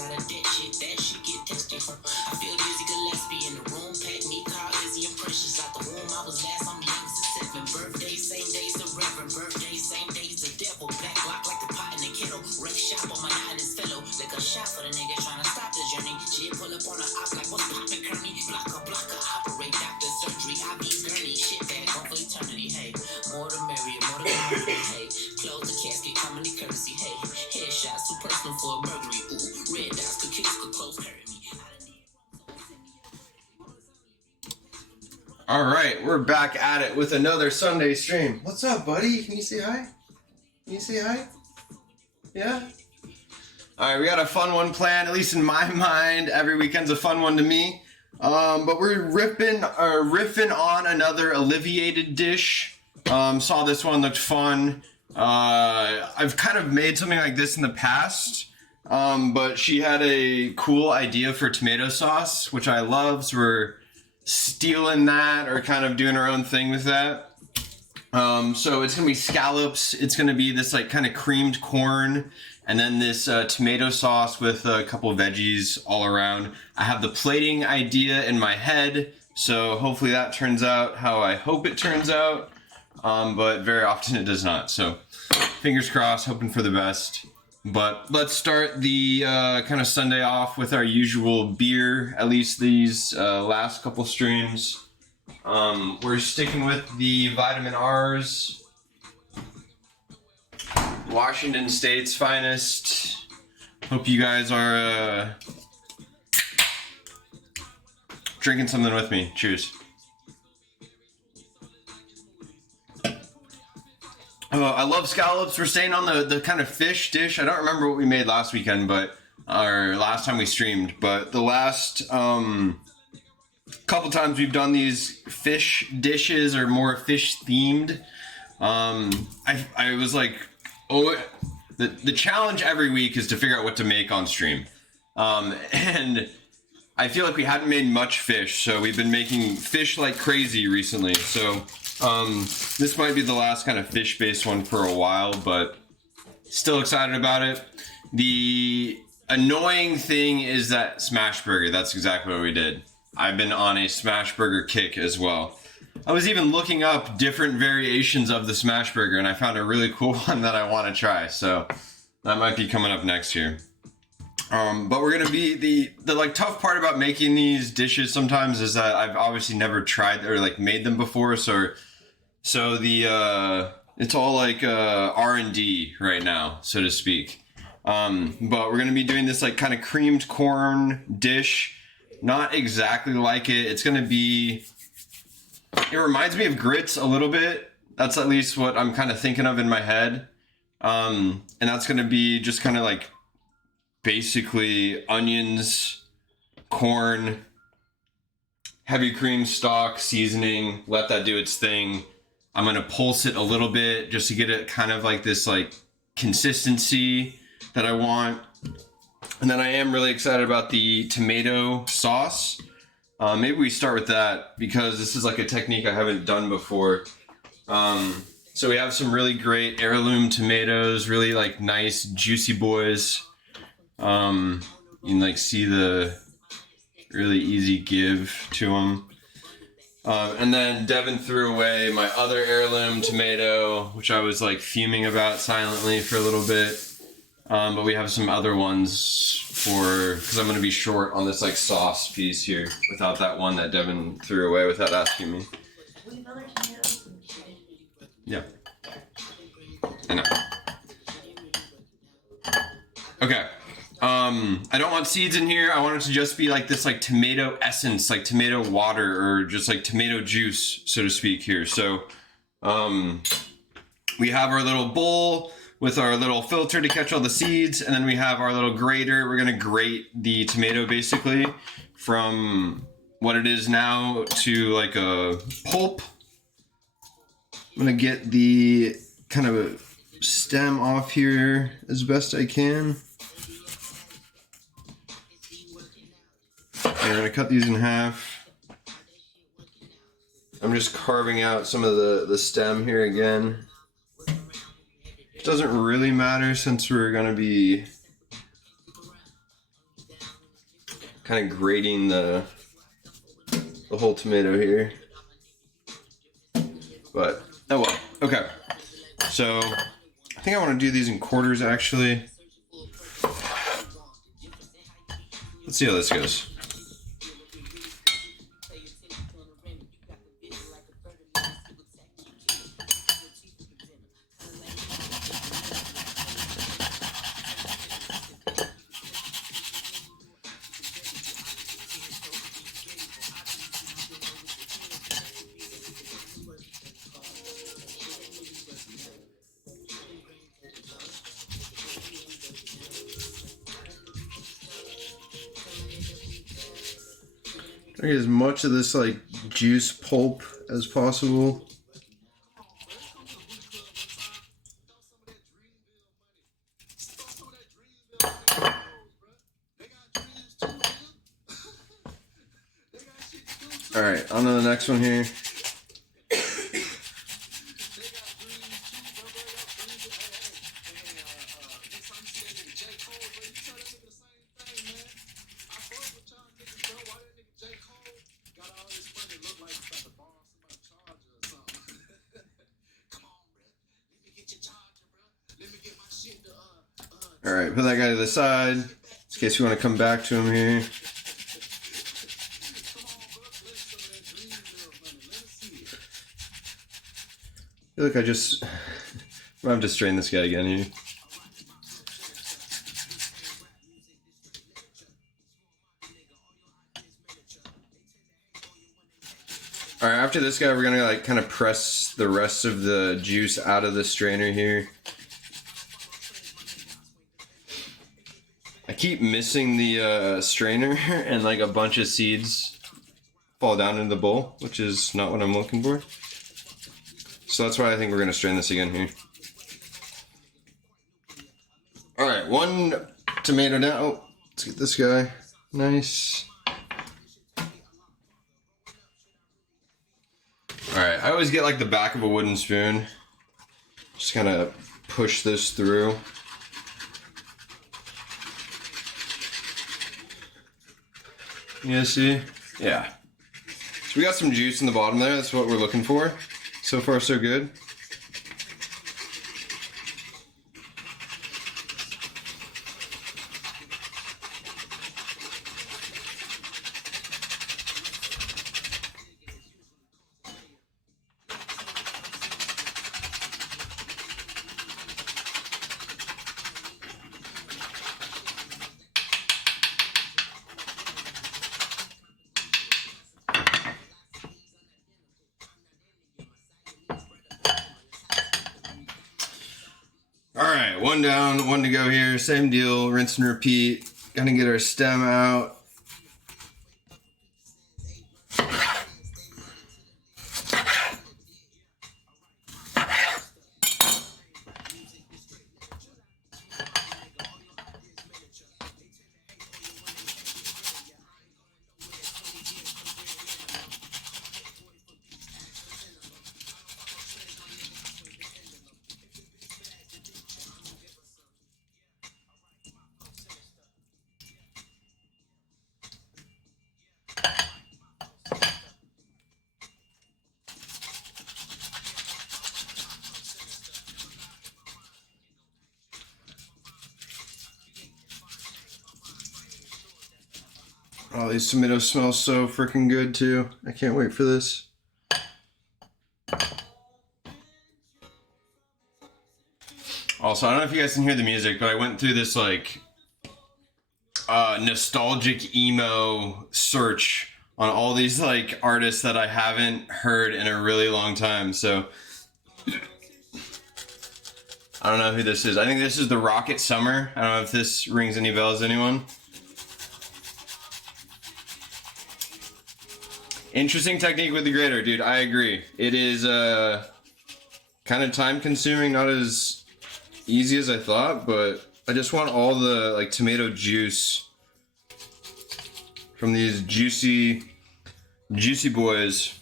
inside of that shit get testy. I feel Izzy Gillespie in the room, pack me, call Izzy and Precious out the womb. I was last, I'm youngest at 7. Birthday, same days the Reverend. Birthday, same days the devil. Black block like the pot in the kettle. Wreck shop on my knot and his fellow. Like a shot for the nigga trying to stop the journey. Shit pull up on the op like what's poppin', Kearney? Blocker, operate, doctor, surgery. I be gurney, shit bag on for eternity. Hey, more the merrier, more the merrier. Hey, close the casket, commonly courtesy. Hey, headshots too personal for a burglary. Ooh, red dots could kiss, could close curtain me. All right, we're back at it with another Sunday stream. What's up, buddy? Can you say hi? Can you say hi? Yeah? All right, we got a fun one planned, at least in my mind. Every weekend's a fun one to me. But we're riffing on another alleviated dish. Saw this one, looked fun. I've kind of made something like this in the past. But she had a cool idea for tomato sauce, which I love, so we're stealing that or kind of doing our own thing with that. So it's gonna be scallops. It's gonna be this like kind of creamed corn, and then this tomato sauce with a couple of veggies all around. I have the plating idea in my head, so hopefully that turns out how I hope it turns out. But very often it does not. So fingers crossed, hoping for the best. But let's start the kind of Sunday off with our usual beer, at least these last couple streams. We're sticking with the Vitamin R's, Washington State's finest. Hope you guys are drinking something with me. Cheers. I love scallops. We're staying on the kind of fish dish. I don't remember what we made last weekend, but or last time we streamed. But the last couple times we've done these fish dishes or more fish themed. I was like, oh, the challenge every week is to figure out what to make on stream, and I feel like we hadn't made much fish, so we've been making fish like crazy recently. So. This might be the last kind of fish-based one for a while, but still excited about it. The annoying thing is that smash burger. That's exactly what we did. I've been on a smash burger kick as well. I was even looking up different variations of the smash burger, and I found a really cool one that I want to try. So that might be coming up next year. But we're gonna be the like tough part about making these dishes sometimes is that I've obviously never tried or like made them before, so the it's all like R&D right now, so to speak. But we're gonna be doing this like kind of creamed corn dish, not exactly like it. It's gonna be. It reminds me of grits a little bit. That's at least what I'm kind of thinking of in my head. And that's gonna be just kind of like basically onions, corn, heavy cream stock, seasoning. Let that do its thing. I'm gonna pulse it a little bit just to get it kind of like this like consistency that I want. And then I am really excited about the tomato sauce. Maybe we start with that because this is like a technique I haven't done before. So we have some really great heirloom tomatoes, really like nice juicy boys. You can like see the really easy give to them. And then Devin threw away my other heirloom tomato, which I was like fuming about silently for a little bit. But we have some other ones because I'm going to be short on this like sauce piece here without that one that Devin threw away without asking me. Yeah. I know. Okay. I don't want seeds in here. I want it to just be like this like tomato essence, like tomato water or just like tomato juice, so to speak here. So we have our little bowl with our little filter to catch all the seeds, and then we have our little grater. We're gonna grate the tomato basically from what it is now to like a pulp. I'm gonna get the kind of a stem off here as best I can. I'm gonna cut these in half. I'm just carving out some of the stem here again. It doesn't really matter since we're gonna be kind of grating the whole tomato here. But, oh well. Okay. So, I think I want to do these in quarters, actually. Let's see how this goes. Try to get as much of this like juice pulp as possible. All right, on to the next one here. All right, put that guy to the side in case we want to come back to him here. I feel like I just... I'm have to strain this guy again here. All right, after this guy, we're gonna like kind of press the rest of the juice out of the strainer here. I keep missing the strainer and like a bunch of seeds fall down into the bowl, which is not what I'm looking for. So that's why I think we're gonna strain this again here. All right, one tomato down. Oh, let's get this guy. Nice. All right, I always get like the back of a wooden spoon. Just kind of push this through. Yeah, see? Yeah. So we got some juice in the bottom there. That's what we're looking for. So far, so good. Alright, one down, one to go here. Same deal, rinse and repeat. Gonna get our stem out. Oh, these tomatoes smell so freaking good too. I can't wait for this. Also, I don't know if you guys can hear the music, but I went through this like nostalgic emo search on all these like artists that I haven't heard in a really long time. So I don't know who this is. I think this is the Rocket Summer. I don't know if this rings any bells to anyone. Interesting technique with the grater, dude. I agree. It is kind of time consuming, not as easy as I thought, but I just want all the like tomato juice from these juicy boys.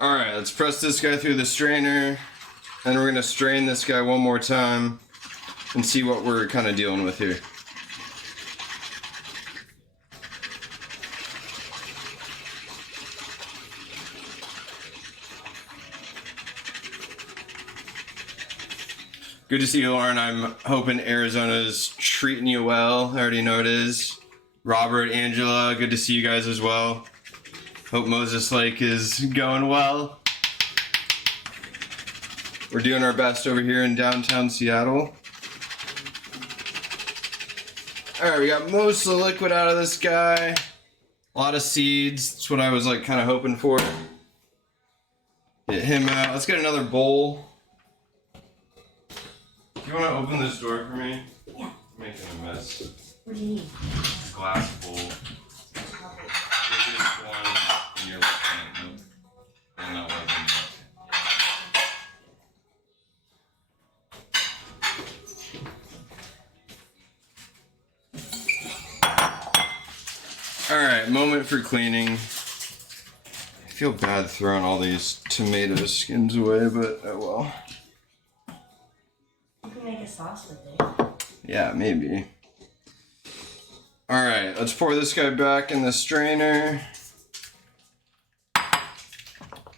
All right, let's press this guy through the strainer, and we're gonna strain this guy one more time and see what we're kind of dealing with here. Good to see you, Lauren. I'm hoping Arizona's treating you well. I already know it is. Robert, Angela, good to see you guys as well. Hope Moses Lake is going well. We're doing our best over here in downtown Seattle. All right, we got most of the liquid out of this guy. A lot of seeds. That's what I was like kind of hoping for. Get him out. Let's get another bowl. Do you want to open this door for me? Yeah. I'm making a mess. What do you need? Glass bowl. Biggest one in your left hand. Nope. I'm not wiping it. Alright, moment for cleaning. I feel bad throwing all these tomato skins away, but oh well. You can make a sauce with it. Yeah, maybe. Alright, let's pour this guy back in the strainer.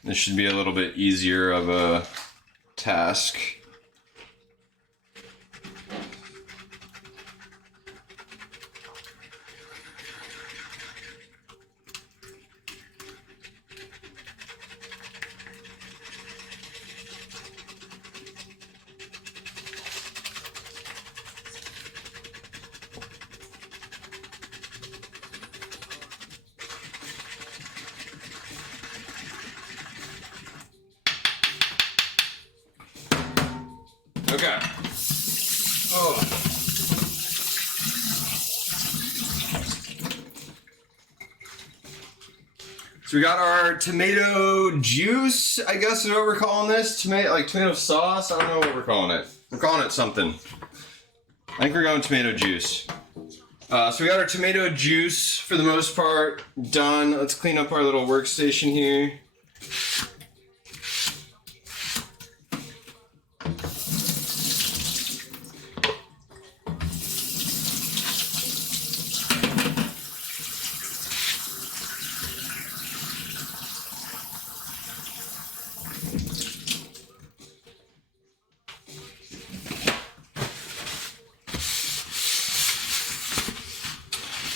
This should be a little bit easier of a task. Okay. Oh. So we got our tomato juice, I guess is what we're calling this. Tomato sauce. I don't know what we're calling it. We're calling it something. I think we're going tomato juice. So we got our tomato juice for the most part done. Let's clean up our little workstation here.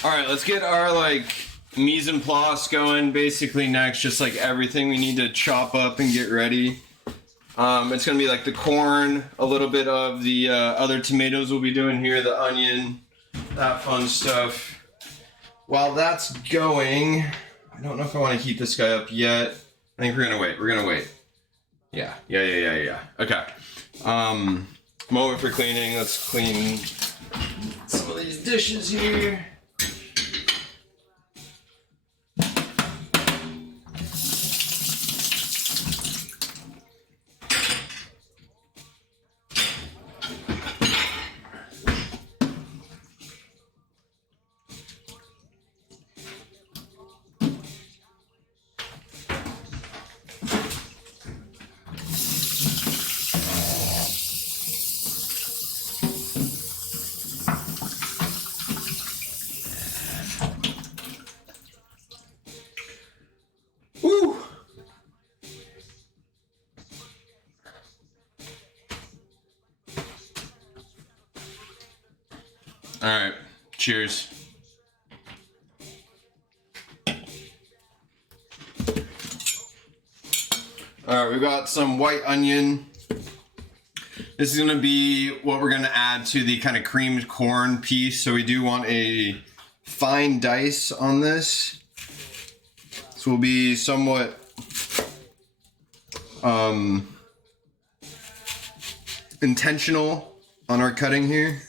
All right, let's get our mise en place going basically next, just like everything we need to chop up and get ready. It's gonna be like the corn, a little bit of the other tomatoes we'll be doing here, the onion, that fun stuff. While that's going, I don't know if I want to heat this guy up yet. I think we're gonna wait. Yeah. Okay. Moment for cleaning. Let's clean some of these dishes here. All right, cheers. All right, we got some white onion. This is gonna be what we're gonna add to the kind of creamed corn piece. So we do want a fine dice on this. This will be somewhat intentional on our cutting here.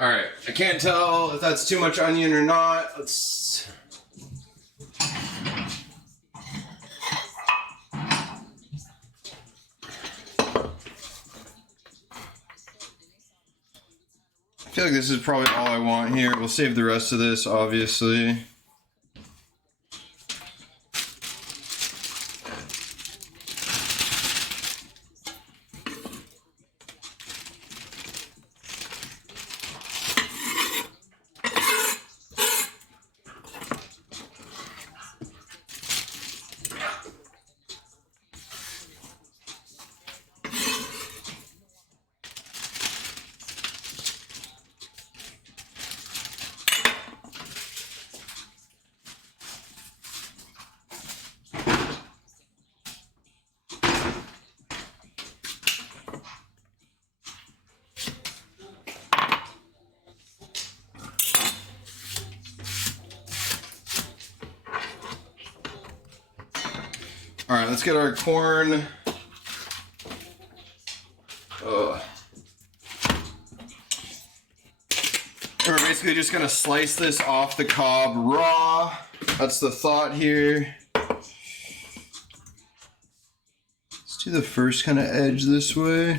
All right, I can't tell if that's too much onion or not. Let's. I feel like this is probably all I want here. We'll save the rest of this, obviously. All right, let's get our corn. And we're basically just gonna slice this off the cob raw. That's the thought here. Let's do the first kind of edge this way.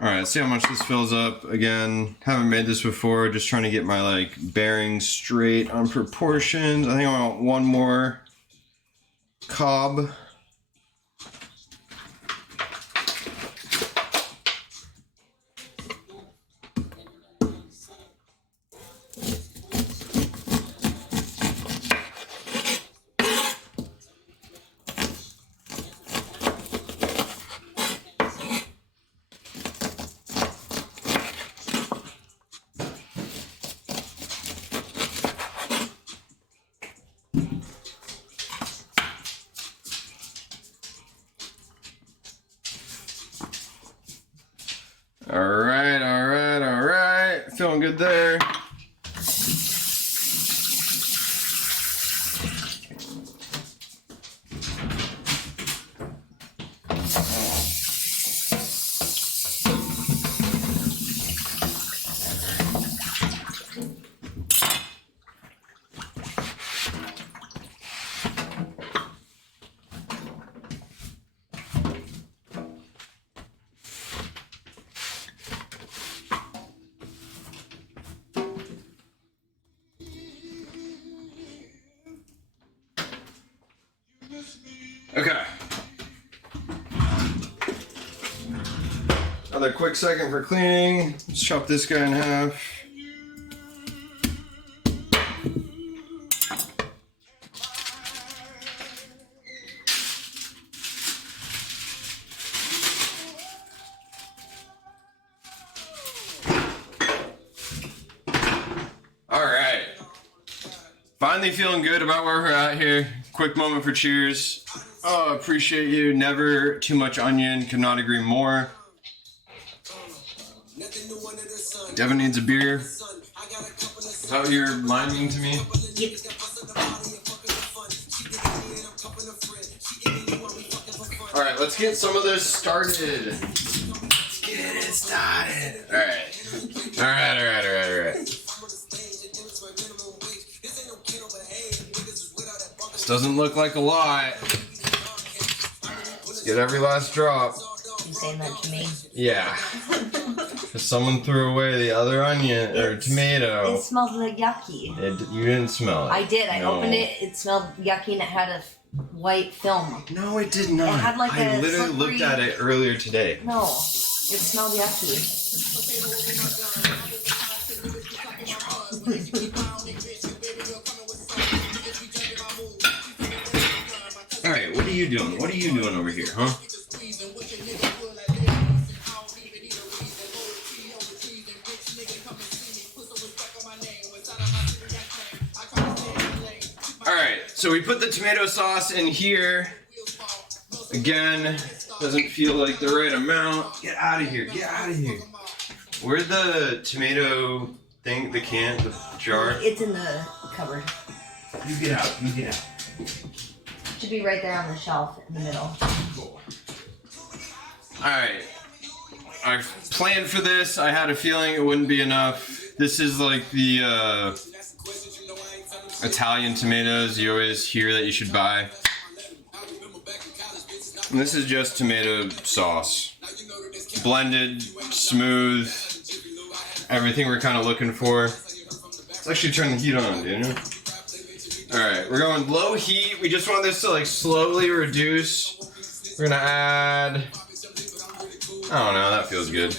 Alright, let's see how much this fills up. Again, haven't made this before, just trying to get my like bearings straight on proportions. I think I want one more cob. Alright. Feeling good there. Okay. Another quick second for cleaning. Let's chop this guy in half. Alright. Finally feeling good about where we're at here. Quick moment for cheers. Oh, appreciate you. Never too much onion. Could not agree more. Devin needs a beer. Is that what you're miming to me? Yep. Alright, let's get some of this started. Let's get it started. Alright. This doesn't look like a lot. Let's get every last drop. You saying that to me? Yeah. Someone threw away the other onion or tomato. It smells like yucky. You didn't smell it. I did. I No. opened it. It smelled yucky and it had a white film. No, it did not. It had like I a literally slippery- looked at it earlier today. No, it smelled yucky. All right, what are you doing? What are you doing over here, huh? All right, so we put the tomato sauce in here. Again, doesn't feel like the right amount. Get out of here, get out of here. Where's the tomato thing, the can, the jar? It's in the cupboard. You get out, you get out. Should be right there on the shelf in the middle. Cool. Alright. I planned for this. I had a feeling it wouldn't be enough. This is like the Italian tomatoes you always hear that you should buy. And this is just tomato sauce. Blended, smooth, everything we're kind of looking for. Let's actually turn the heat on, Daniel. Alright, we're going low heat. We just want this to like slowly reduce. We're gonna add, I don't know, that feels good.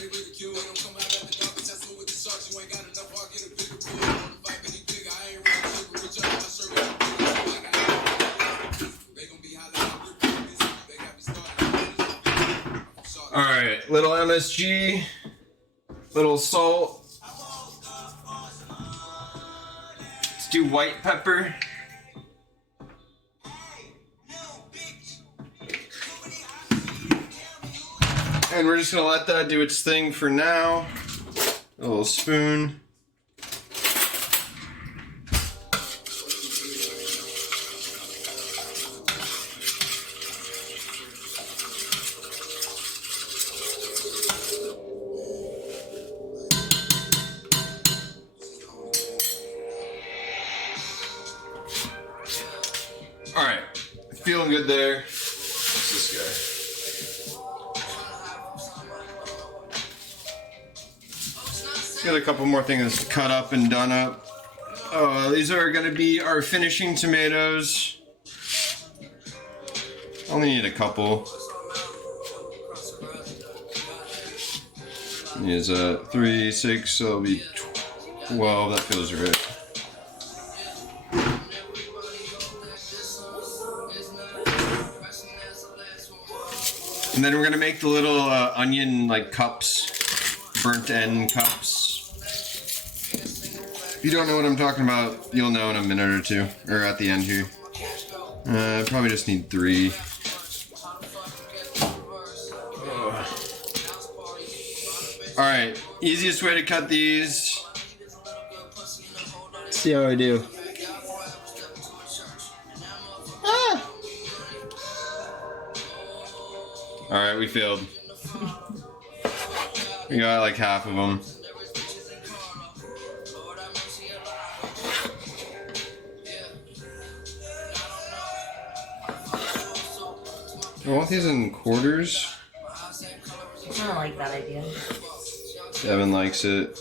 Alright, little MSG, little salt. Let's do white pepper. And we're just gonna let that do its thing for now. A little spoon. Alright, feeling good there. What's this guy? Got a couple more things cut up and done up. These are going to be our finishing tomatoes. Only need a couple. Is 3, 6, so it'll be 12. That feels right. And then we're gonna make the little onion like cups, burnt end cups. If you don't know what I'm talking about, you'll know in a minute or two, or at the end here. Probably just need 3. Alright, easiest way to cut these. Let's see how I do. Ah! Alright, we failed. We got like half of them. I want these in quarters. I don't like that idea. Evan likes it.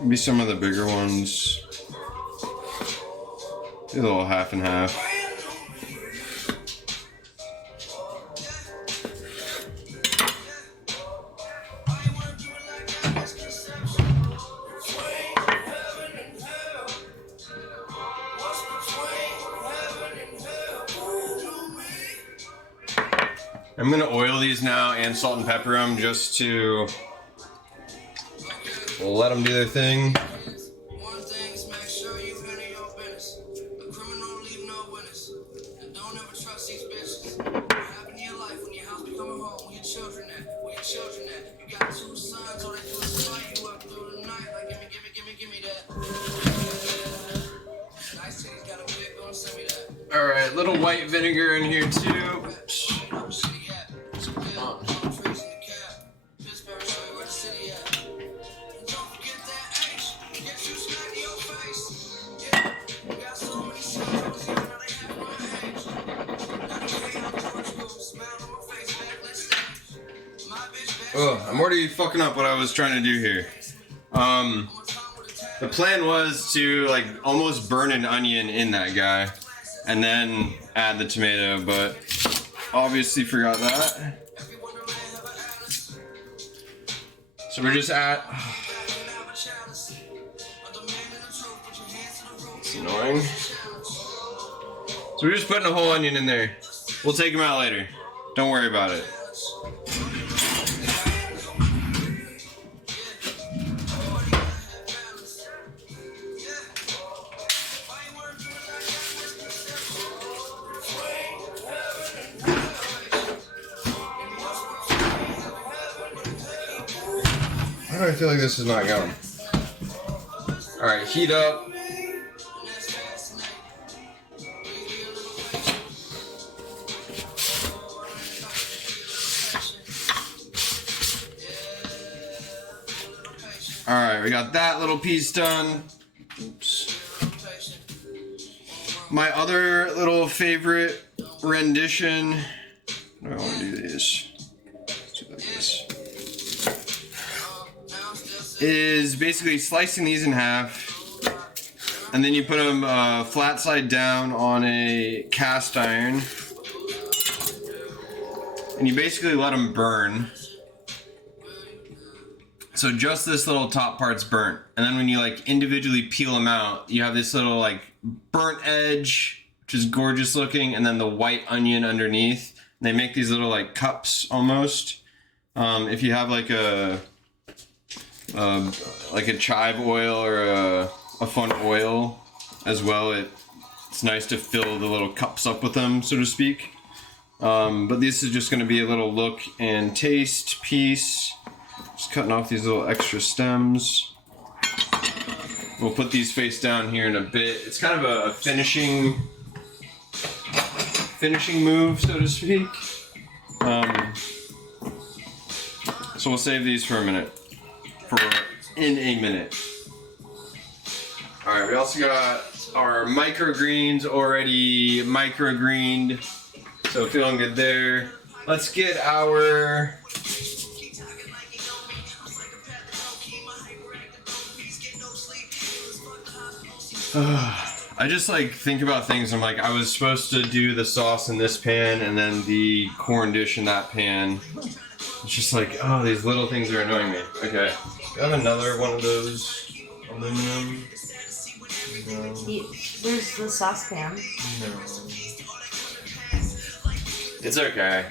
Maybe some of the bigger ones. Do a little half and half. I'm gonna oil these now and salt and pepper them just to let them do their thing. Alright, little white vinegar in here too. Oh, I'm already fucking up what I was trying to do here. The plan was to like almost burn an onion in that guy and then add the tomato, but obviously forgot that. So we're just at... It's annoying. So we're just putting a whole onion in there. We'll take them out later. Don't worry about it. Why do I feel like this is not going? Alright, heat up. Alright, we got that little piece done. Oops. My other little favorite rendition. I don't want to do this. Let's do it like this. Is basically slicing these in half, and then you put them flat side down on a cast iron, and you basically let them burn. So just this little top part's burnt, and then when you like individually peel them out, you have this little like burnt edge, which is gorgeous looking, and then the white onion underneath. They make these little like cups almost. If you have like a chive oil or a fun oil as well, it's nice to fill the little cups up with them, so to speak. But this is just going to be a little look and taste piece. Just cutting off these little extra stems. We'll put these face down here in a bit. It's kind of a finishing move, so to speak. So we'll save these for a minute. In a minute. Alright, we also got our microgreens already microgreened. So feeling good there. Let's get our... I just like think about things. I'm like, I was supposed to do the sauce in this pan and then the corn dish in that pan. It's just like, oh, these little things are annoying me. Okay. Do I have another one of those aluminum? No. There's the saucepan. No. It's okay.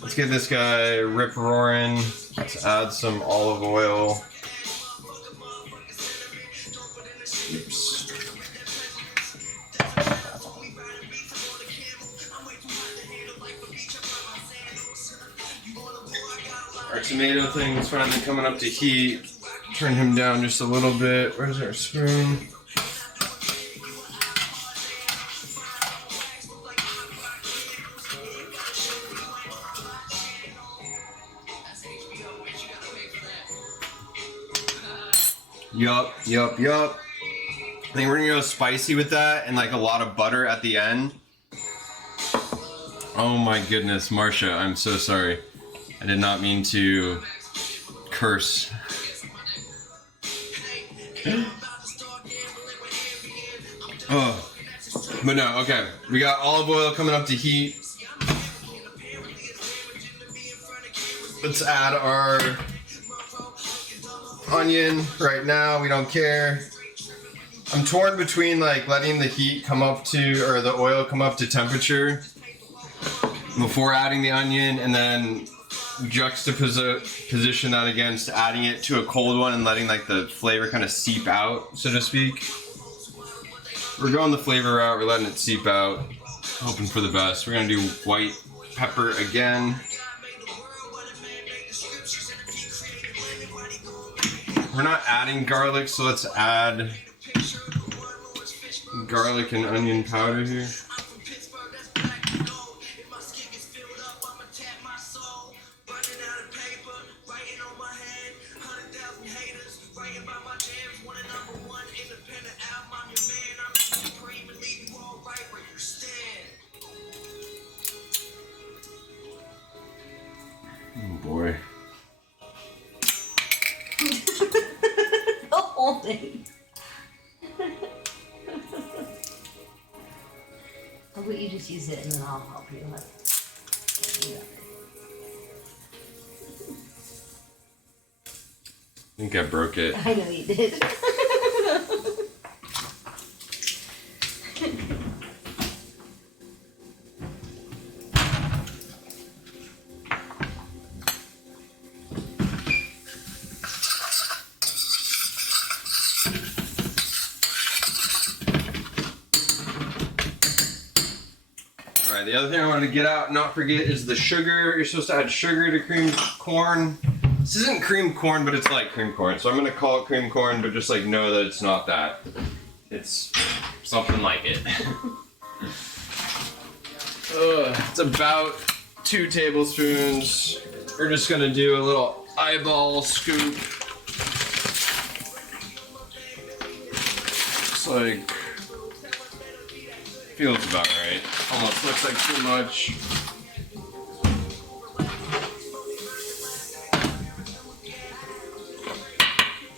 Let's get this guy rip-roaring. Let's add some olive oil. Oops. Our tomato thing is finally coming up to heat. Turn him down just a little bit. Where's our spoon? Yup. I think we're gonna go spicy with that and like a lot of butter at the end. Oh my goodness, Marcia, I'm so sorry. I did not mean to curse. Oh, but no, okay. We got olive oil coming up to heat. Let's add our onion right now. We don't care. I'm torn between like letting the heat come up to, or the oil come up to temperature before adding the onion, and then juxtaposition that against adding it to a cold one and letting like the flavor kind of seep out, so to speak. We're going the flavor route, we're letting it seep out, hoping for the best. We're gonna do white pepper again. We're not adding garlic, so let's add garlic and onion powder here. boy. The whole thing. How about you just use it and then I'll help you with it. I think I broke it. I know you did. Alright, the other thing I wanted to get out and not forget is the sugar. You're supposed to add sugar to cream corn. This isn't cream corn, but it's like cream corn. So I'm going to call it cream corn, but just like know that it's not that. It's something like it. It's about 2 tablespoons. We're just going to do a little eyeball scoop. Just like, feels about right. Almost looks like too much.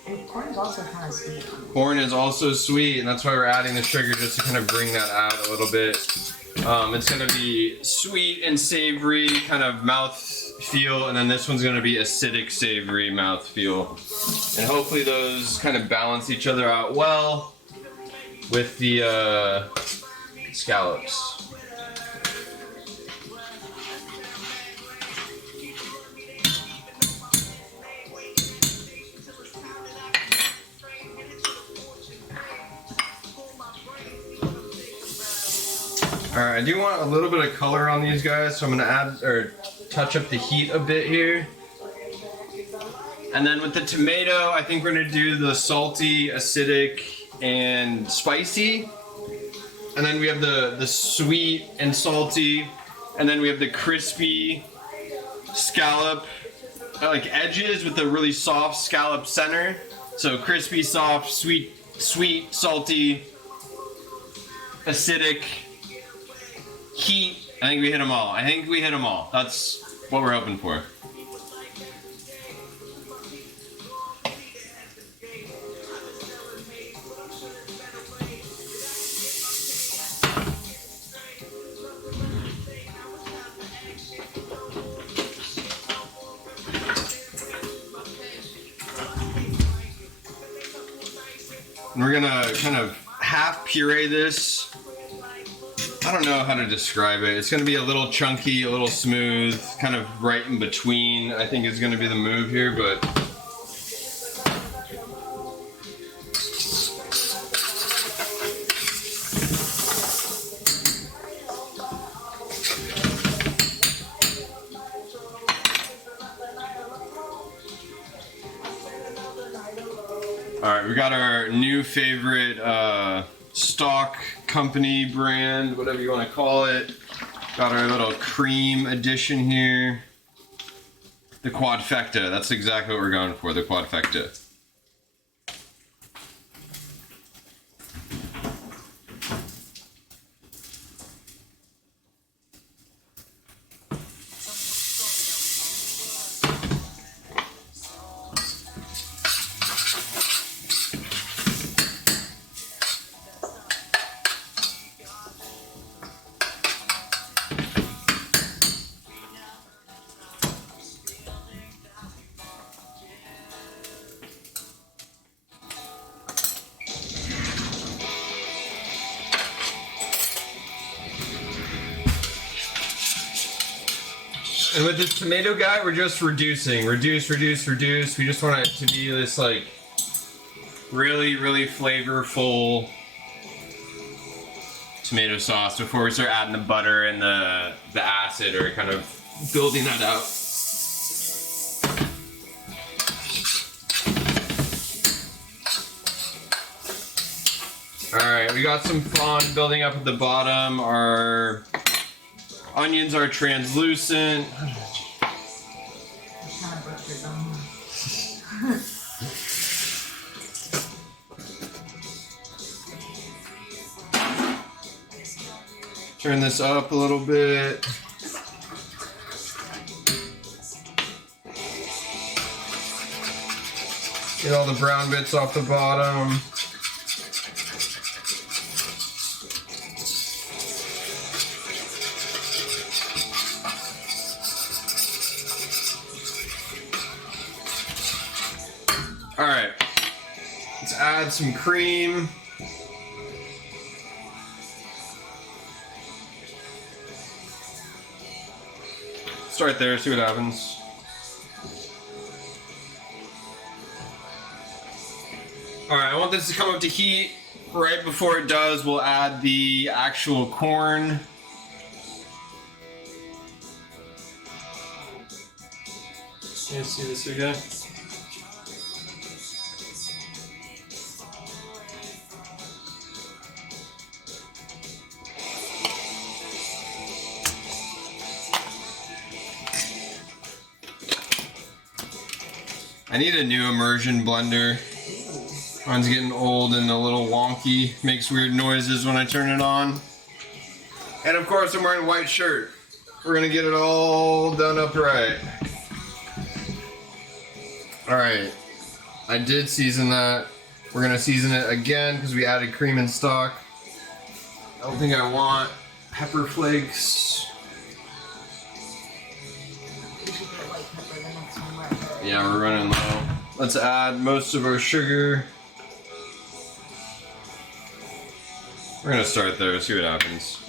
And corn's also kind of sweet. Corn is also sweet, and that's why we're adding the sugar, just to kind of bring that out a little bit. It's going to be sweet and savory kind of mouth feel, and then this one's going to be acidic, savory mouth feel. And hopefully those kind of balance each other out well with the scallops. Alright, I do want a little bit of color on these guys, so I'm going to add or touch up the heat a bit here. And then with the tomato, I think we're going to do the salty, acidic, and spicy. And then we have the sweet and salty. And then we have the crispy scallop, like edges with the really soft scallop center. So crispy, soft, sweet, salty, acidic, heat. I think we hit them all. That's what we're hoping for. And we're gonna kind of half puree this. I don't know how to describe it. It's gonna be a little chunky, a little smooth, kind of right in between, I think is gonna be the move here, but alright, we got our new favorite stock company brand, whatever you want to call it. Got our little cream edition here. The Quadfecta, that's exactly what we're going for, the Quadfecta. And with this tomato guy, we're just reducing. Reduce. We just want it to be this like really, really flavorful tomato sauce before we start adding the butter and the acid, or kind of building that out. Alright, we got some fond building up at the bottom. Our onions are translucent. Turn this up a little bit. Get all the brown bits off the bottom. All right, let's add some cream. Start there, see what happens. All right, I want this to come up to heat. Right before it does, we'll add the actual corn. Can you see this again? I need a new immersion blender. Mine's getting old and a little wonky. Makes weird noises when I turn it on. And of course I'm wearing a white shirt. We're gonna get it all done up right. Alright. I did season that. We're gonna season it again because we added cream and stock. I don't think I want pepper flakes. Yeah, we're running low. Let's add most of our sugar. We're gonna start there, see what happens.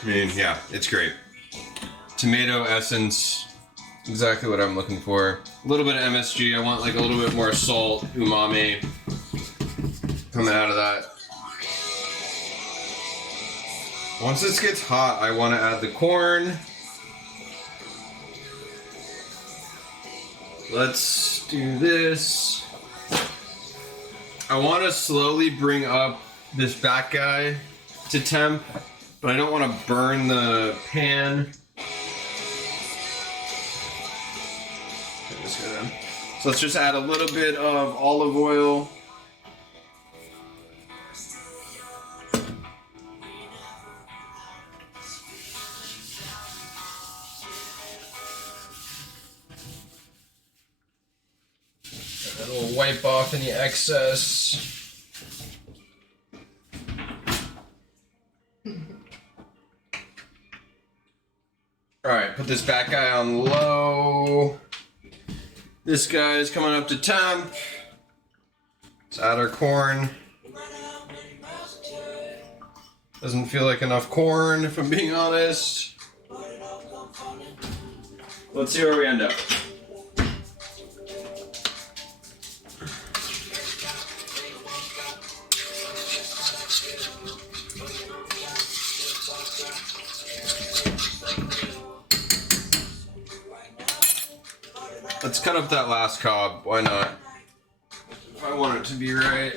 I mean, yeah, it's great. Tomato essence, exactly what I'm looking for. A little bit of MSG, I want like a little bit more salt, umami coming out of that. Once this gets hot, I want to add the corn. Let's do this. I want to slowly bring up this back guy to temp, but I don't want to burn the pan. So let's just add a little bit of olive oil. And we'll wipe off any excess. Alright, put this back guy on low. This guy is coming up to temp. Let's add our corn. Doesn't feel like enough corn, if I'm being honest. Let's see where we end up. Let's cut up that last cob. Why not? I want it to be right.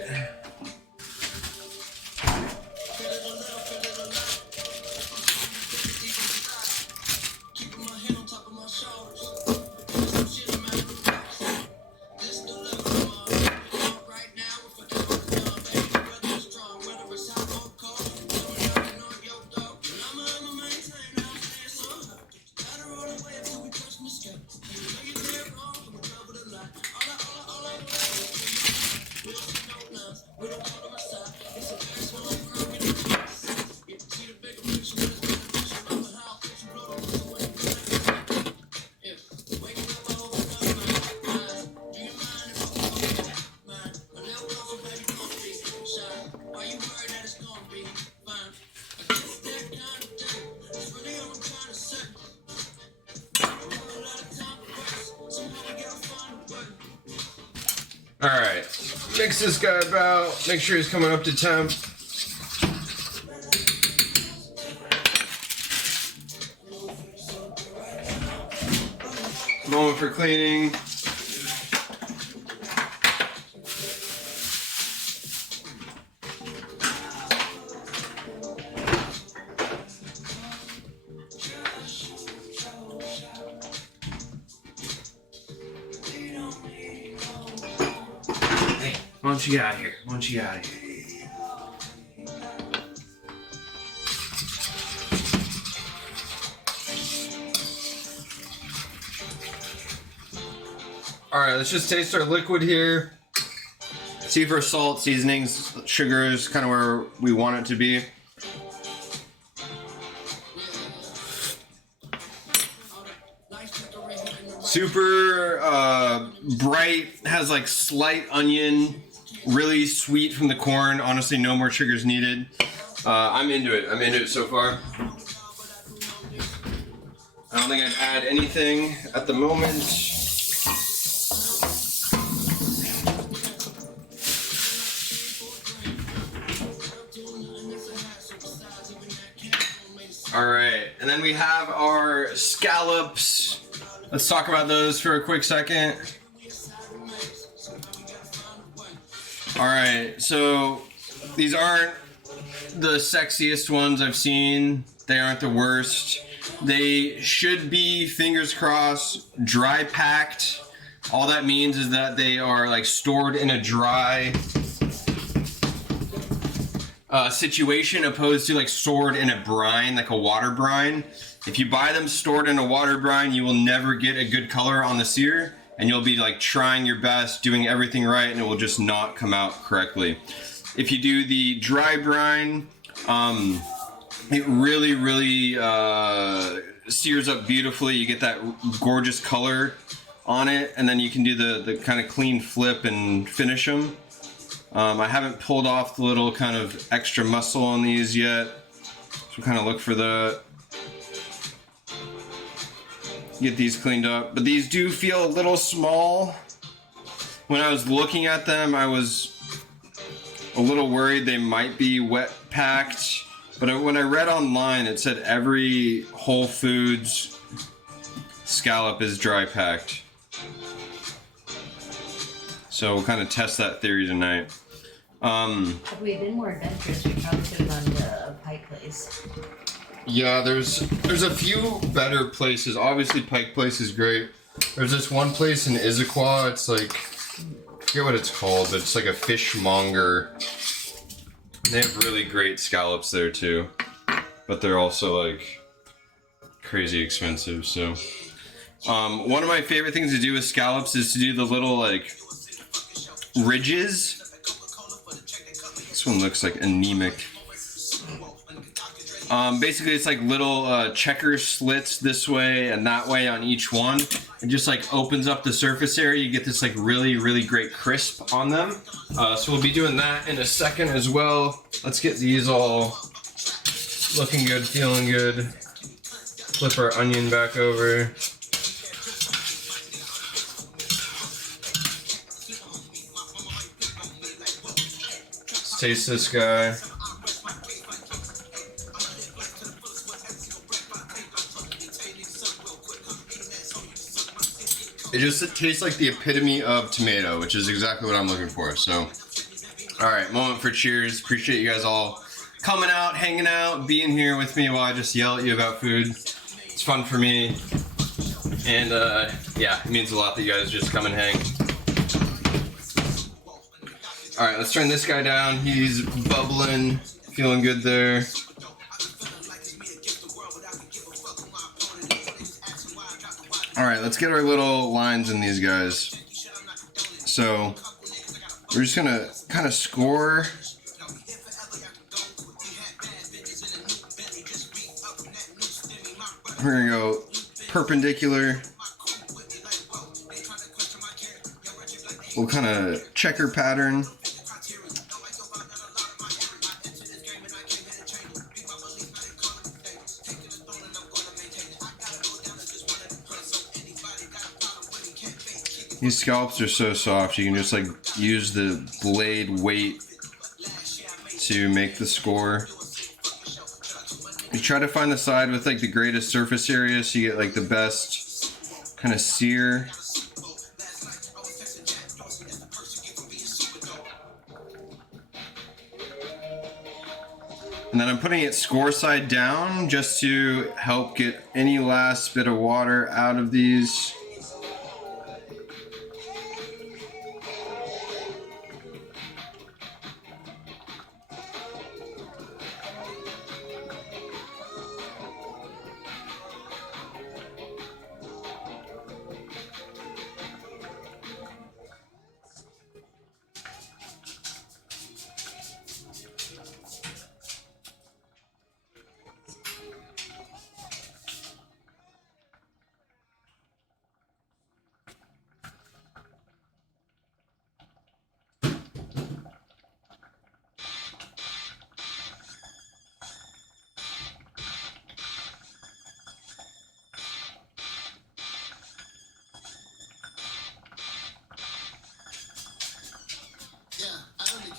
Alright, mix this guy about, make sure he's coming up to temp. Moment for cleaning. Why don't you get out of here? Why don't you get out of here? Alright, let's just taste our liquid here. See if our salt, seasonings, sugar is kind of where we want it to be. Super bright, has like slight onion, really sweet from the corn. Honestly, no more sugars needed. I'm into it. I'm into it so far. I don't think I'd add anything at the moment. All right, and then we have our scallops. Let's talk about those for a quick second. All right, so these aren't the sexiest ones I've seen. They aren't the worst. They should be, fingers crossed, dry packed. All that means is that they are like stored in a dry situation opposed to like stored in a brine, like a water brine. If you buy them stored in a water brine, you will never get a good color on the sear, and you'll be like trying your best, doing everything right, and it will just not come out correctly. If you do the dry brine, it really, really sears up beautifully. You get that gorgeous color on it, and then you can do the kind of clean flip and finish them. I haven't pulled off the little kind of extra muscle on these yet, so kind of look for that. Get these cleaned up, but these do feel a little small. When I was looking at them, I was a little worried they might be wet packed, but when I read online, it said every Whole Foods scallop is dry packed. So we'll kind of test that theory tonight. If we had been more adventurous, we probably could have gone to a Pike Place. Yeah, there's a few better places. Obviously, Pike Place is great. There's this one place in Issaquah. It's like, I forget what it's called, but it's like a fishmonger. They have really great scallops there too, but they're also like crazy expensive. So, one of my favorite things to do with scallops is to do the little like ridges. This one looks like anemic. Basically, it's like little checker slits this way and that way on each one. It just like opens up the surface area. You get this like really, really great crisp on them. So we'll be doing that in a second as well. Let's get these all looking good, feeling good. Flip our onion back over. Let's taste this guy. It tastes like the epitome of tomato, which is exactly what I'm looking for. So, all right, moment for cheers. Appreciate you guys all coming out, hanging out, being here with me while I just yell at you about food. It's fun for me. And yeah, it means a lot that you guys just come and hang. All right, let's turn this guy down. He's bubbling, feeling good there. All right, let's get our little lines in these guys. So we're just gonna kind of score. We're gonna go perpendicular. We'll kind of checker pattern. These scallops are so soft, you can just like use the blade weight to make the score. You try to find the side with like the greatest surface area so you get like the best kind of sear. And then I'm putting it score side down just to help get any last bit of water out of these.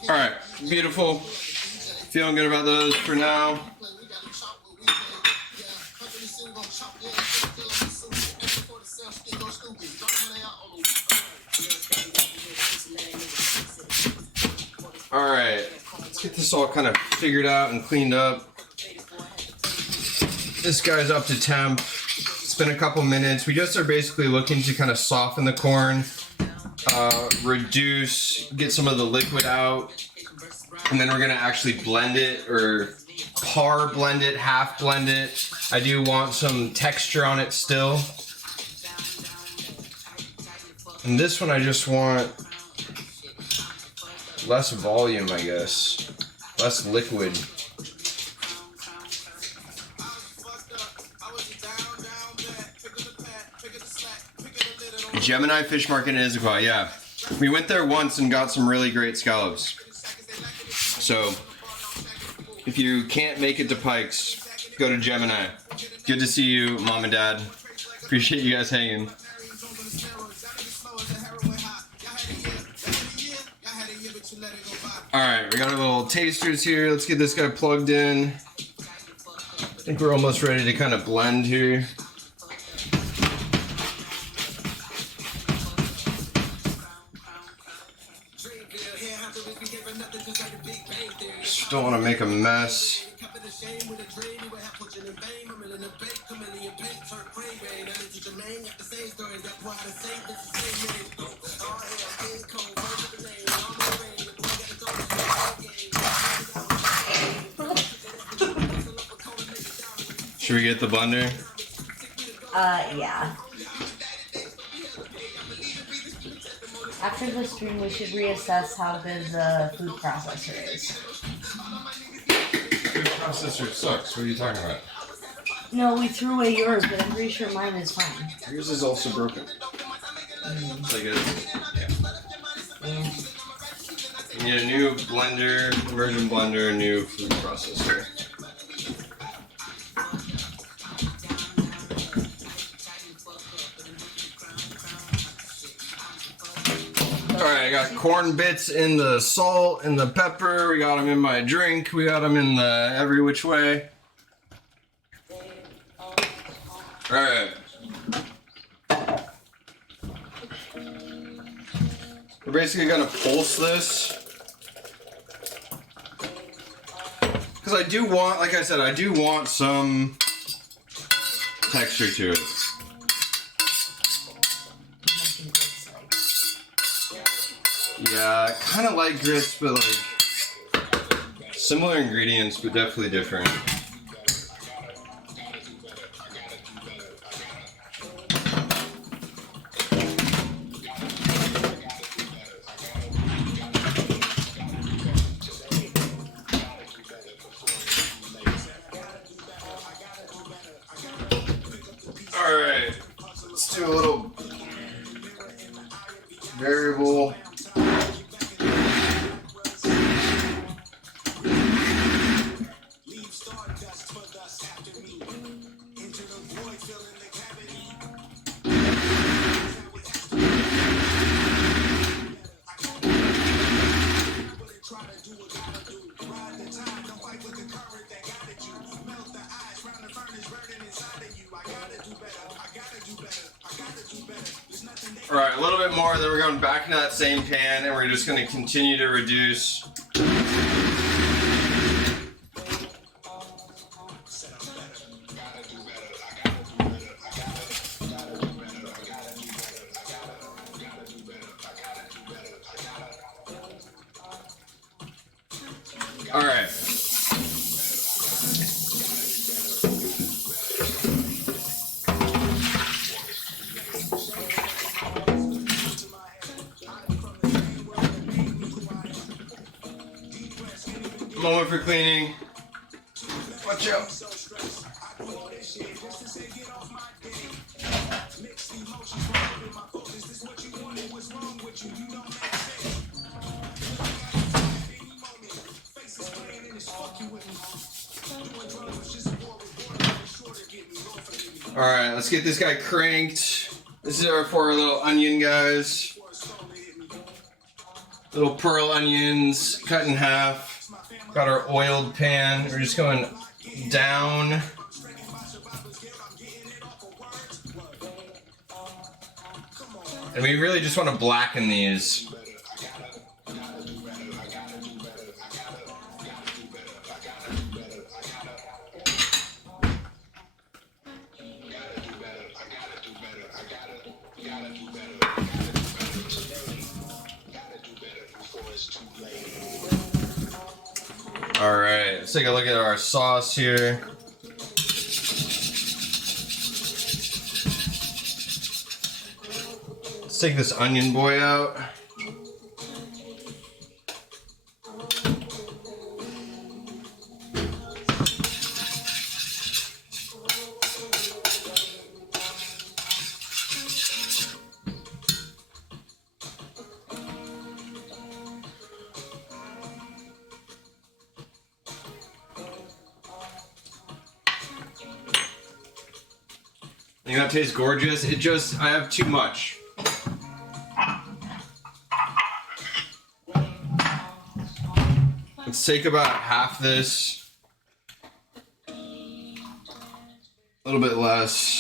All right, beautiful. Feeling good about those for now. All right, let's get this all kind of figured out and cleaned up. This guy's up to temp. It's been a couple minutes. We just are basically looking to kind of soften the corn, reduce, get some of the liquid out, and then we're gonna actually blend it, or par blend it, half blend it. I do want some texture on it still. And this one I just want less volume, I guess. Less liquid. Gemini Fish Market in Issaquah, yeah. We went there once and got some really great scallops. So, if you can't make it to Pikes, go to Gemini. Good to see you, Mom and Dad. Appreciate you guys hanging. Alright, we got our little tasters here. Let's get this guy plugged in. I think we're almost ready to kind of blend here. Just don't want to make a mess. Should we get the blender? Yeah. After the stream, we should reassess how good the food processor is. Food processor sucks. What are you talking about? No, we threw away yours, but I'm pretty sure mine is fine. Yours is also broken. It's like Yeah. you need a new blender, immersion blender, new food processor. Alright, I got corn bits in the salt and the pepper. We got them in my drink. We got them in the every which way. Alright. We're basically gonna pulse this. Because I do want, like I said, I do want some texture to it. Yeah, kind of like grits, but like similar ingredients, but definitely different. All right, let's do a little variable. All right, a little bit more, then we're going back into that same pan, and we're just going to continue to reduce. All right. Moment for cleaning. Watch out. All right, let's get this guy cranked. This is for our little onion guys. Little pearl onions cut in half. Got our oiled pan. We're just going down. And we really just want to blacken these. Alright, let's take a look at our sauce here. Let's take this onion boy out. You know, it tastes gorgeous. I have too much. Let's take about half this. A little bit less.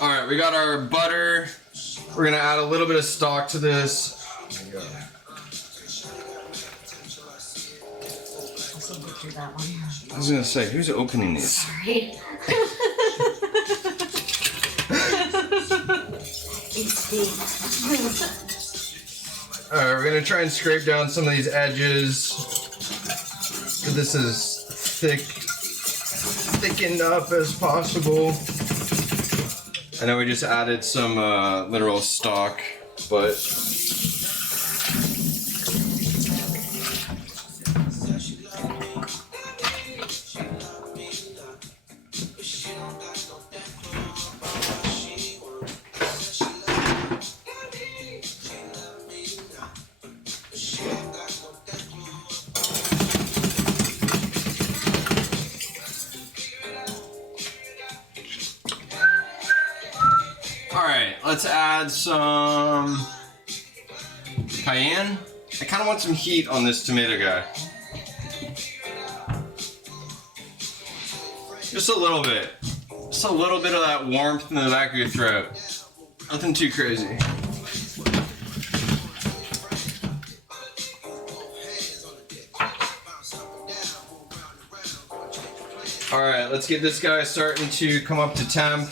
Alright, we got our butter. We're gonna add a little bit of stock to this. That one. I was gonna say, who's opening these? Sorry. Alright, we're gonna try and scrape down some of these edges. Get this as thickened up as possible. I know we just added some literal stock, but alright, let's add some cayenne. I kind of want some heat on this tomato guy. Just a little bit. Just a little bit of that warmth in the back of your throat. Nothing too crazy. Alright, let's get this guy starting to come up to temp.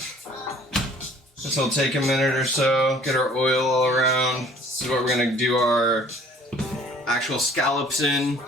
This will take a minute or so, get our oil all around. This is what we're gonna do our actual scallops in.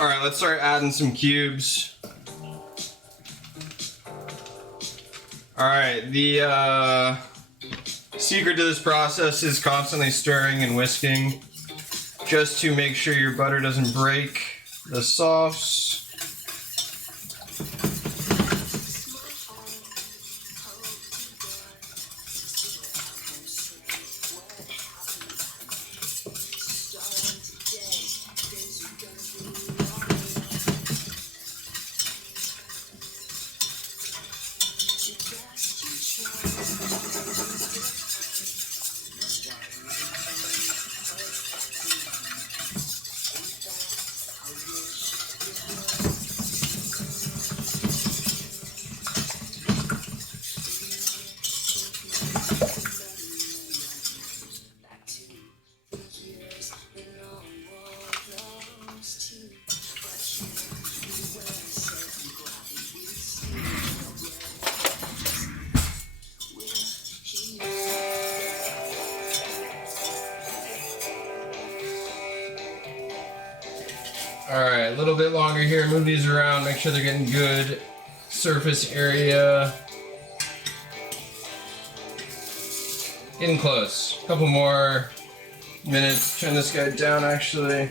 Alright, let's start adding some cubes. Alright, the secret to this process is constantly stirring and whisking just to make sure your butter doesn't break the sauce. a little bit longer here. Move these around, make sure they're getting good surface area. Getting close. A couple more minutes. Turn this guy down actually.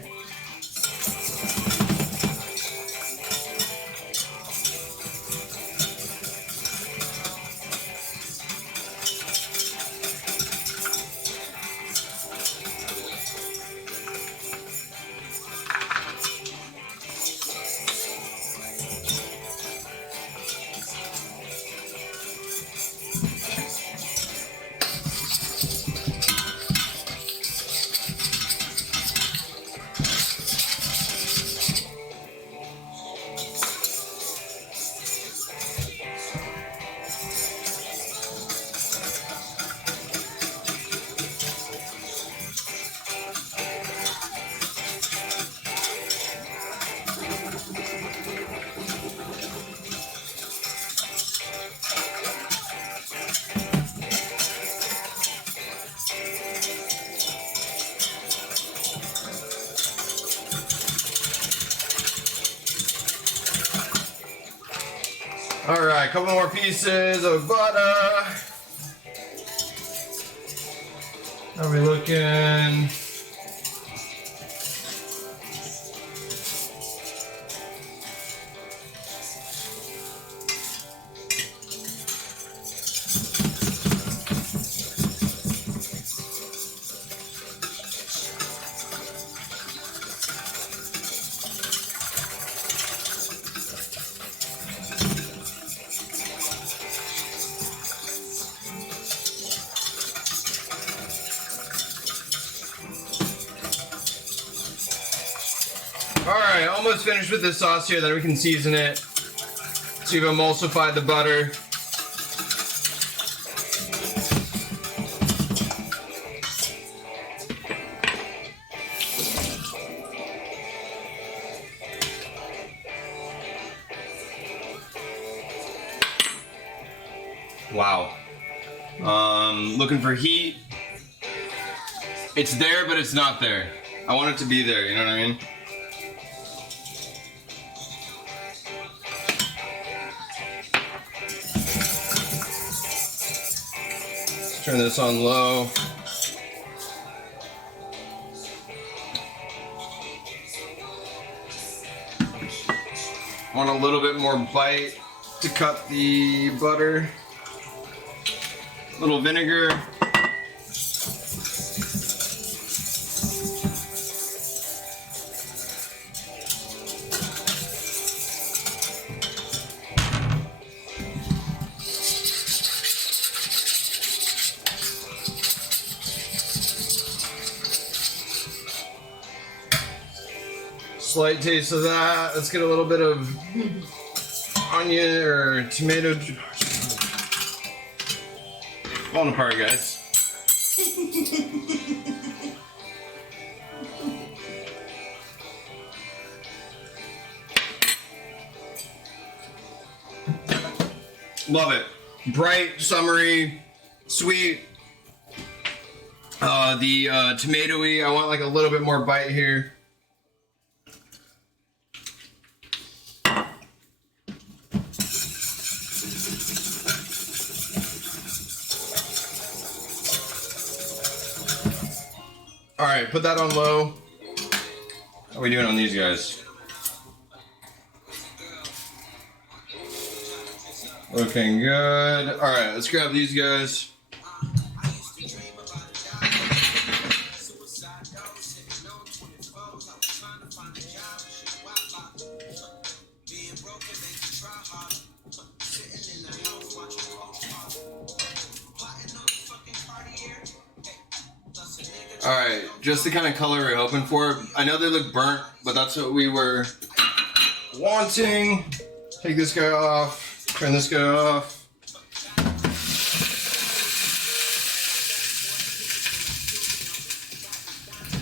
Alright, a couple more pieces of butter. How are we looking? Alright, almost finished with the sauce here, then we can season it. So you've emulsified the butter. Wow. Looking for heat. It's there, but it's not there. I want it to be there, you know what I mean? Turn this on low. Want a little bit more bite to cut the butter. A little vinegar. Slight taste of that. Let's get a little bit of onion or tomato. Falling apart, guys. Love it. Bright, summery, sweet. The tomatoey. I want like a little bit more bite here. Alright, put that on low. How are we doing on these guys? Looking good. Alright, let's grab these guys. Alright, just the kind of color we're hoping for. I know they look burnt, but that's what we were wanting. Take this guy off, turn this guy off.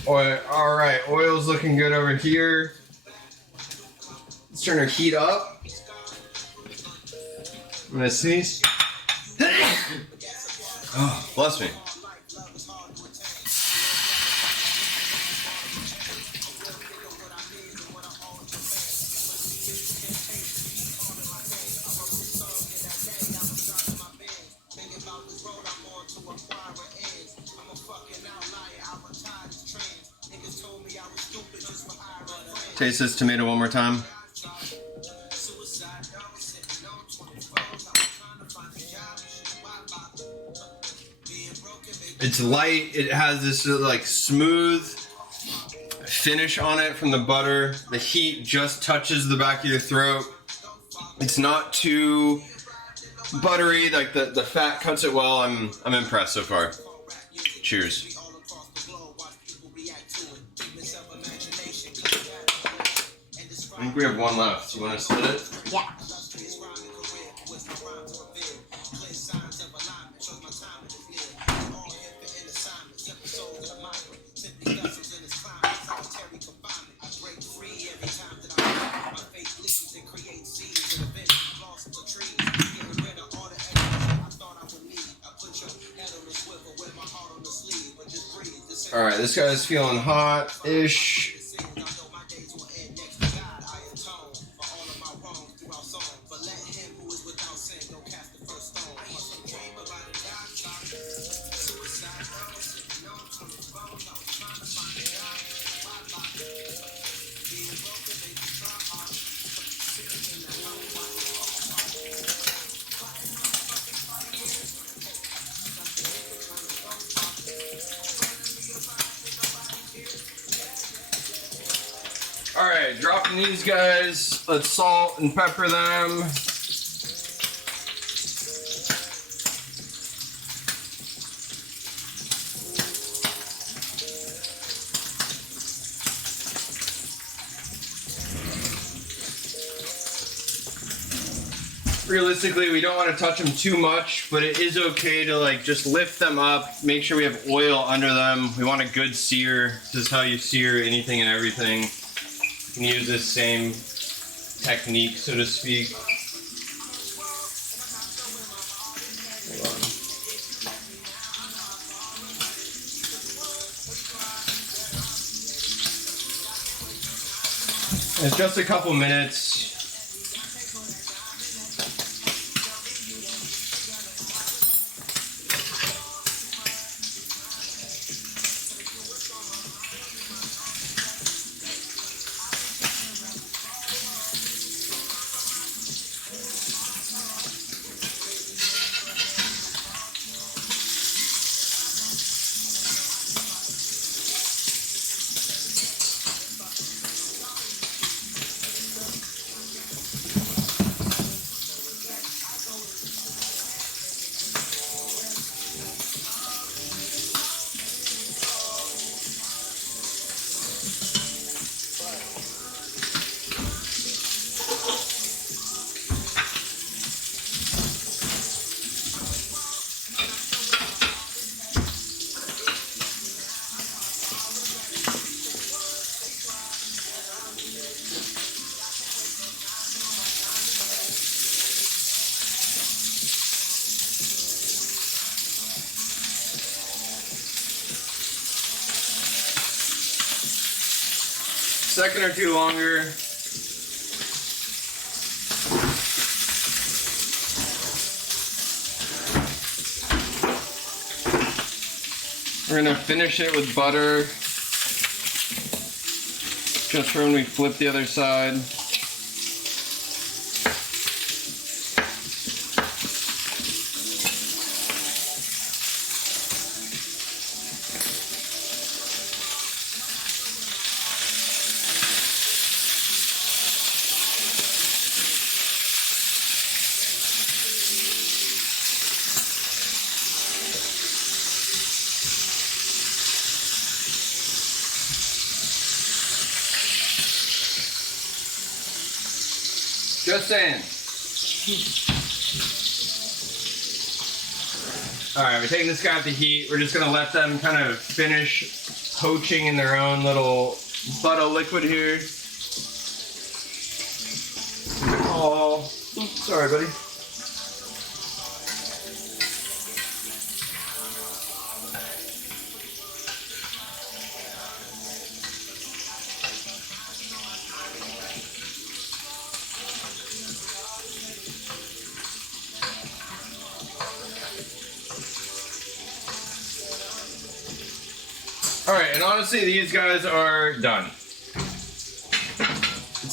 Oil, alright, oil's looking good over here. Let's turn our heat up. I'm gonna sneeze. Oh, bless me. Taste this tomato one more time. It's light. It has this like smooth finish on it from the butter. The heat just touches the back of your throat. It's not too buttery. Like the fat cuts it well. I'm impressed so far. Cheers. I think we have one left. You want to split it? Yeah. All right, this guy's feeling hot-ish. All right, dropping these guys. Let's salt and pepper them. Realistically, we don't want to touch them too much, but it is okay to like just lift them up, make sure we have oil under them. We want a good sear. This is how you sear anything and everything. You can use this same technique, so to speak. Hold on. It's just a couple minutes. Second or two longer. We're gonna finish it with butter. Just for when we flip the other side. Just saying. Alright, we're taking this guy out the heat. We're just gonna let them kind of finish poaching in their own little butter liquid here. Oh, sorry, buddy. Alright, and honestly, these guys are done.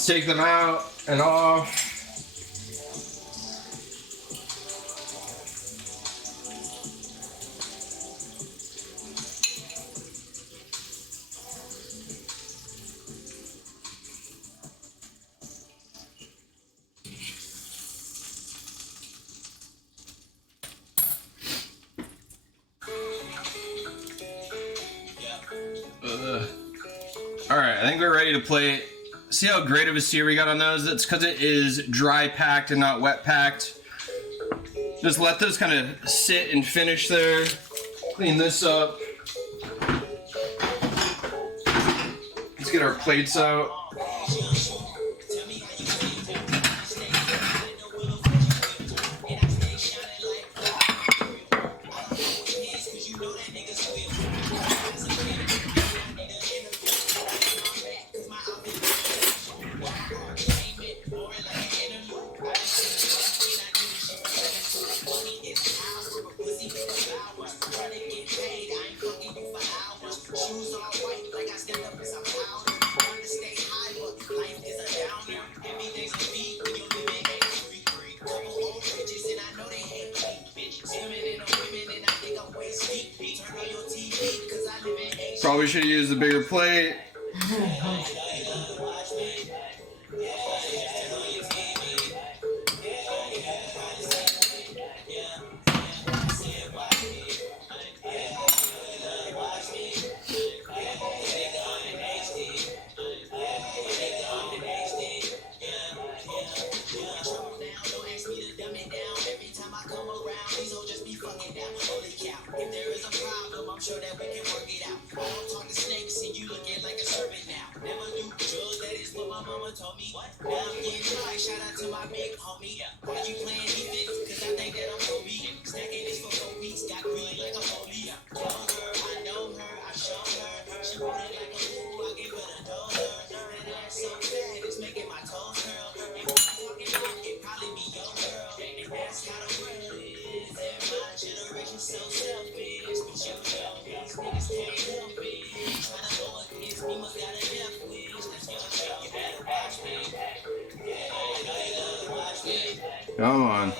take them out and off. Alright, I think we're ready to plate. See how great of a sear we got on those? That's because it is dry packed and not wet packed. Just let those kind of sit and finish there. Clean this up. Let's get our plates out. Probably should have used a bigger plate. Come on.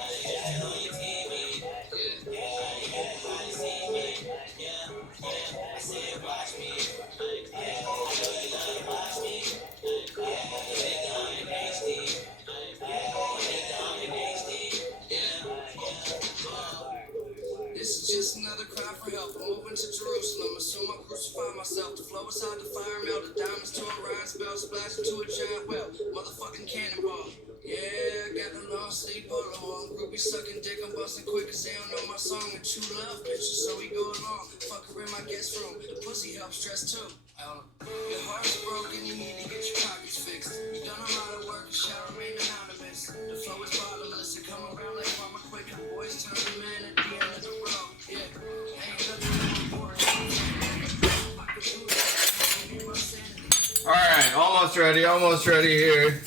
This is just another cry for help. I'm moving to Jerusalem. Assume I crucify myself. The flow is hot, the fire melt. The diamonds to a rhyme spell. Splash into a giant well. Motherfucking cannonball. Yeah, got them lost sleep all along. Groupie sucking dick, I'm busting quick cause they don't know my song. And true love, bitches, so we go along. Fuck her in my guest room. The pussy helps stress too. Your heart's broken, you need to get your pockets fixed. You done a lot of work, and shall remain anonymous. The flow is bottomless, it come around like mama quick. And boys turn to men at the end of the road. Yeah, ain't nothing more important. I can do that, my sanity. Alright, almost ready here.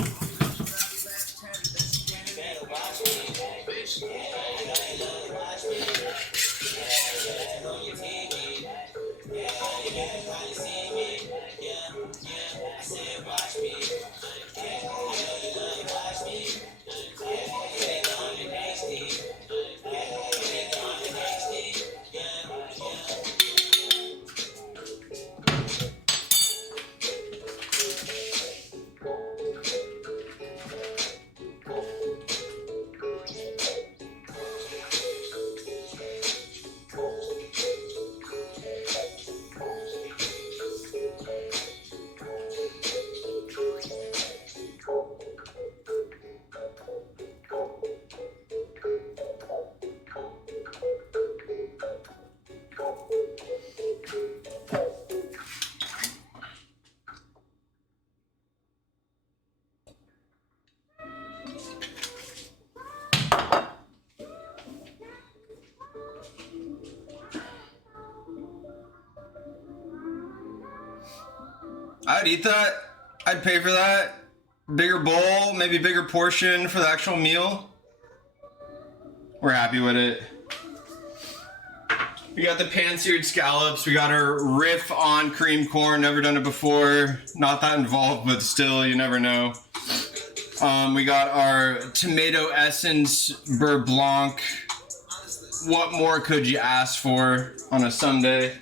I'd eat that. I'd pay for that. Bigger bowl, maybe bigger portion for the actual meal. We're happy with it. We got the pan-seared scallops. We got our riff on cream corn. Never done it before. Not that involved, but still, you never know. We got our tomato essence Buerre Blanc. What more could you ask for on a Sunday?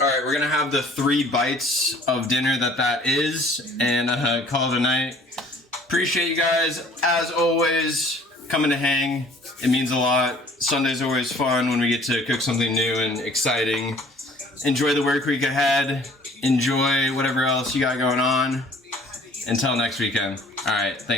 All right, we're gonna have the 3 bites of dinner that is, and call it a night. Appreciate you guys, as always, coming to hang. It means a lot. Sunday's always fun when we get to cook something new and exciting. Enjoy the work week ahead. Enjoy whatever else you got going on. Until next weekend. All right, thanks.